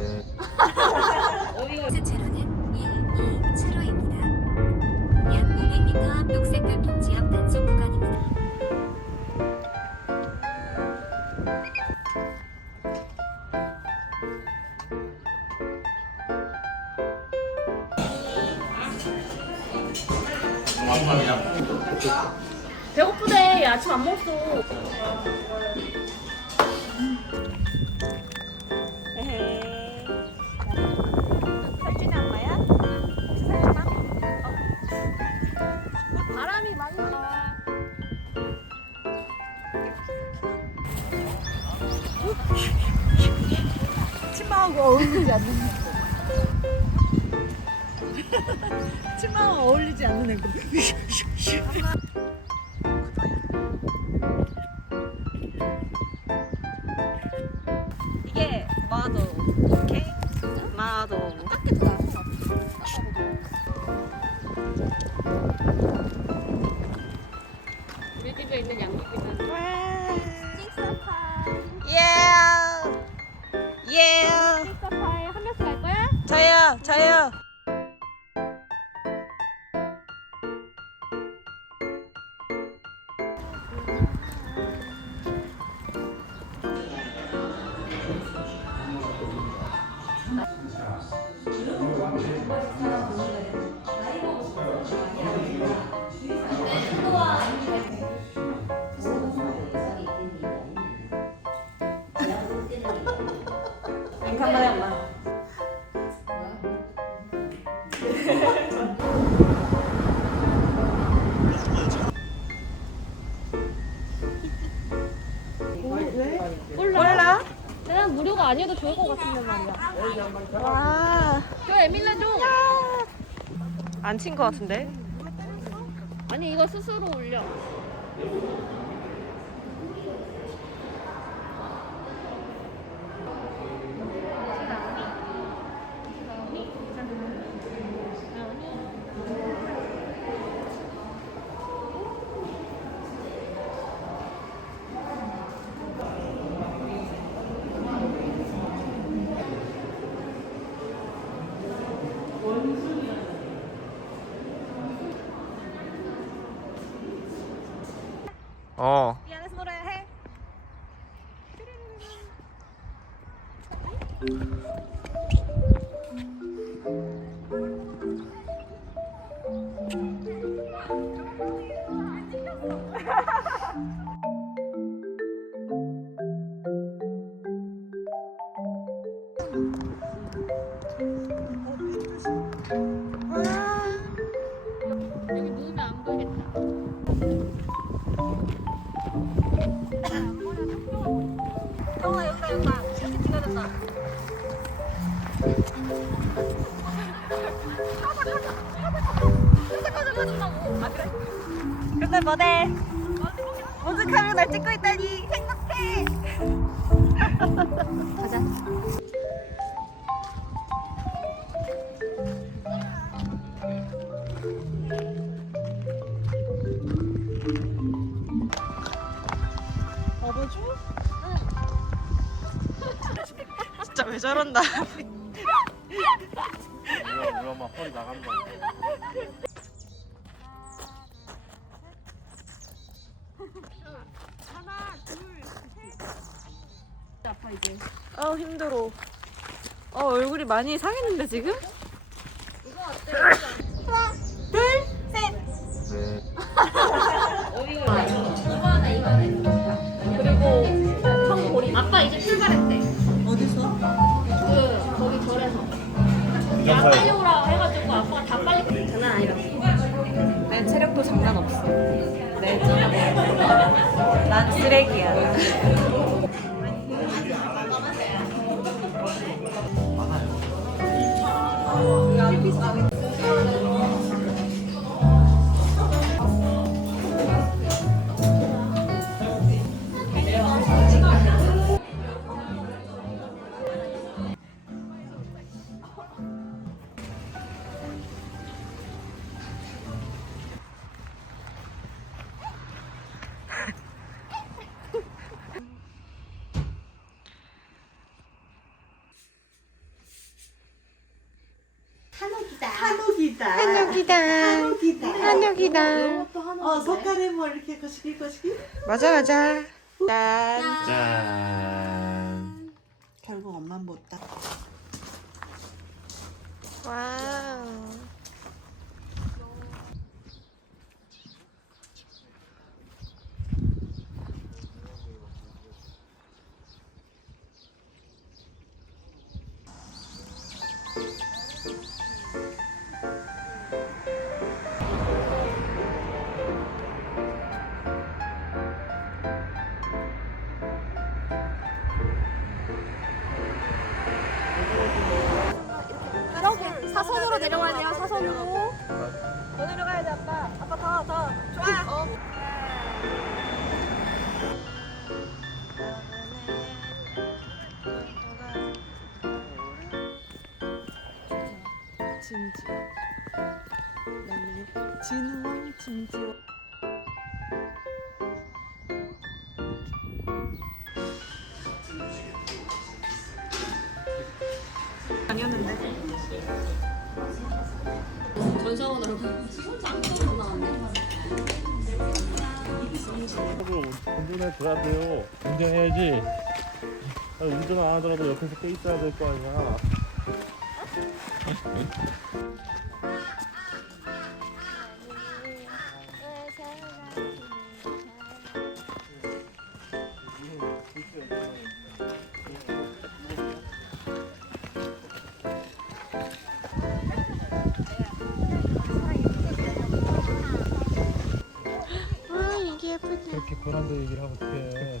네. 버스 차로는 1, 2 차로입니다. 약 500m 앞 녹색 교통지역 단속 구간입니다. 배고프대. 야, 아침 안 먹었어. 치마하고 어울리지 않는 애. 치마와 어울리지 않는 애고. 이게 마도 오케이? 마도 닦겠다. 우리 집에 있는 양고기는 예. 갈 거야? 저요. 몰라? 그냥 무료가 아니어도 좋을 것 같은데 말이야. 와. 저 에밀라 좀. 안친것 같은데? 아니 이거 스스로 올려. 어. 미안해서 노래야 해. 여기 누우면 안 보이겠다. 형아 여기다 여기다. 이렇게 찍어야 된다. 아 그래? 근데 뭐래? 모색하면 날 찍고 있다니 행복해. 저런다. 우리 엄마 허리 나간다. 아파 이제. 아 힘들어. 어 얼굴이 많이 상했는데 지금? 네. 그리고 야 빨리 오라 해가지고 아빠가 다 빨리 장난 아니라. 내 체력도 장난 없어. 내 찐하고. 난 쓰레기야. 한옥이다. 한옥이다. 어, 손가락에 뭐 이렇게 거시기 거시기. 맞아 맞아. 짠. 짠. 결국 엄마 못 땄. 와우. 진지. 그다음에 진우왕 진지. 전성원 얼굴 짱짱 나왔네. 운전해 줘야 돼요. 운전해야지. 아, 운전 안 하더라도 옆에서 껴 있어야 될 거 아니야. 그렇게 고난도 얘기를 하면 어떡해.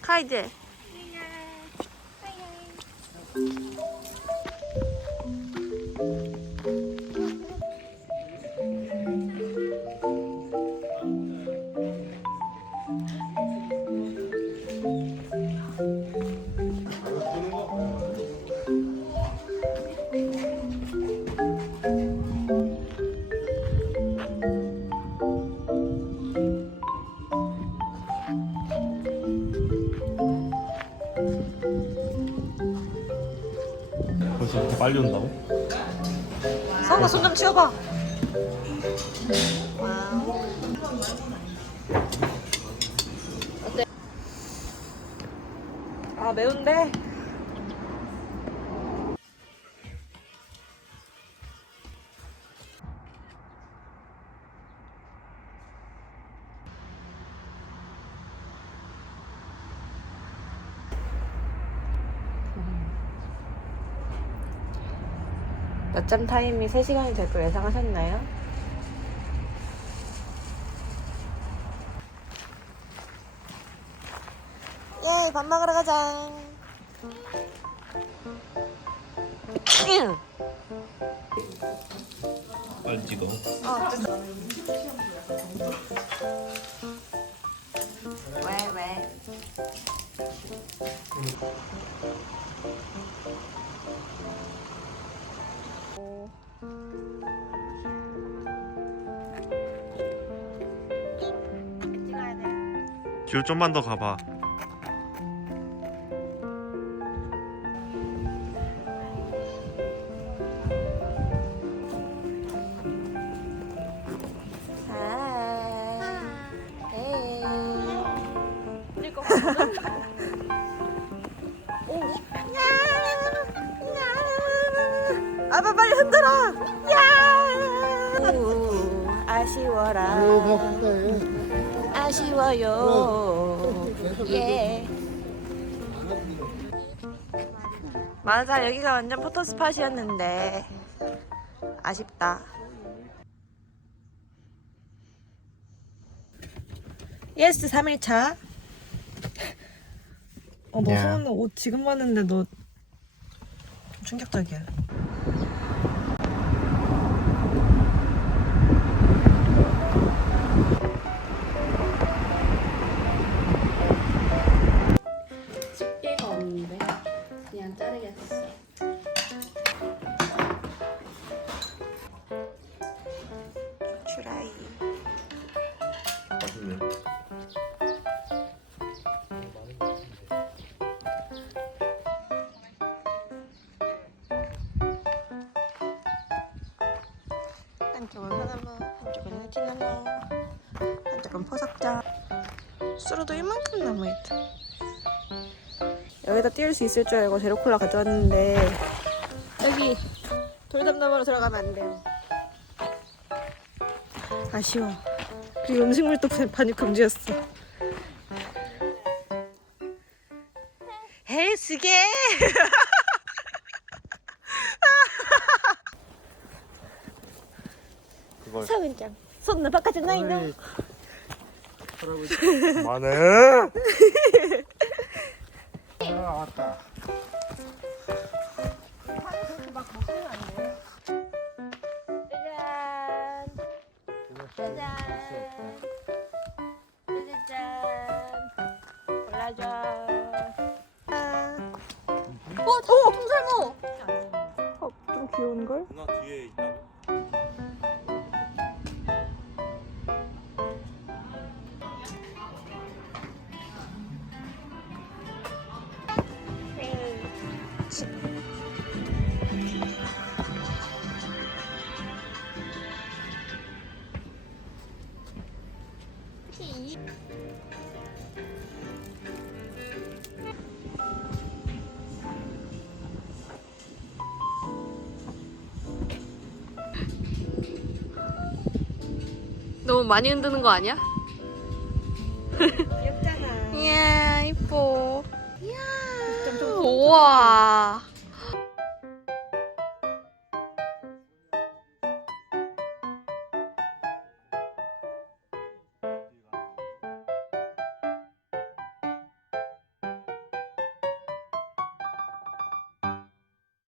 가 이제. 벌써 이렇게 빨리 온다고? 성아 손좀 치워봐. 아 매운데? 낮잠 타임이 3시간이 될 걸 예상하셨나요? 예, 밥 먹으러 가자. 응. 빨리 찍어. 어. 왜, 왜? 뒤로 좀만 더 가봐. 아. 에이. 아빠 빨리 흔들어. 야. 우, 아쉬워라. 아쉬워요. 예. 맞아 여기가 완전 포토 스팟이었는데 아쉽다. 예스 3일차. 어, 너 야. 소은 옷 지금 봤는데 너 충격적이야. 한쪽은 하나만, 한쪽은 해티나무, 한쪽은 포삭자. 수로도 이만큼 남아있다. 여기다 띄울 수 있을 줄 알고 제로콜라 가져왔는데 여기 돌담나무로 들어가면 안 돼요. 아쉬워. 그리고 음식물도 반입 금지였어. 헤이 스게. 걸 사은장. 손나 바깥에 나 있는. 그만해. 짜잔. 짜잔. 짜잔. 골라줘. 어, 어, 통살모. 어, 좀 귀여운 걸? 누나 뒤에 있다 너무 많이 흔드는 거 아니야? 귀엽잖아. 이야, 이뻐. 이야. 우와.